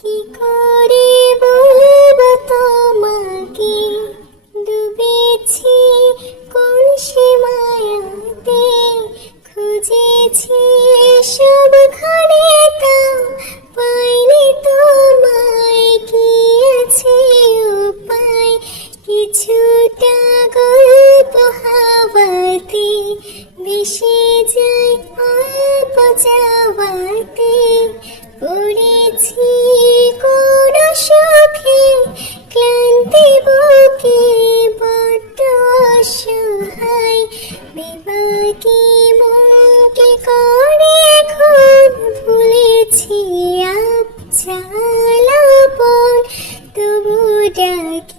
কি করে বলবো তোমাকে, ডুবেছি কোন সে মায়াতে, খুঁজেছি সব ঘরে তাও পাইনি তোমায়। কি আছে উপায়, কিছুটা গল্প হাওয়াতে ভেসে যায় অল্প যাওয়াতে, পড়েছি কোন সুখে ক্লান্তি বুকে বড্ড অসহায়। বিভাগী মনকে করে এখন ভুলেছি আবছালাপন, তবু ডাকি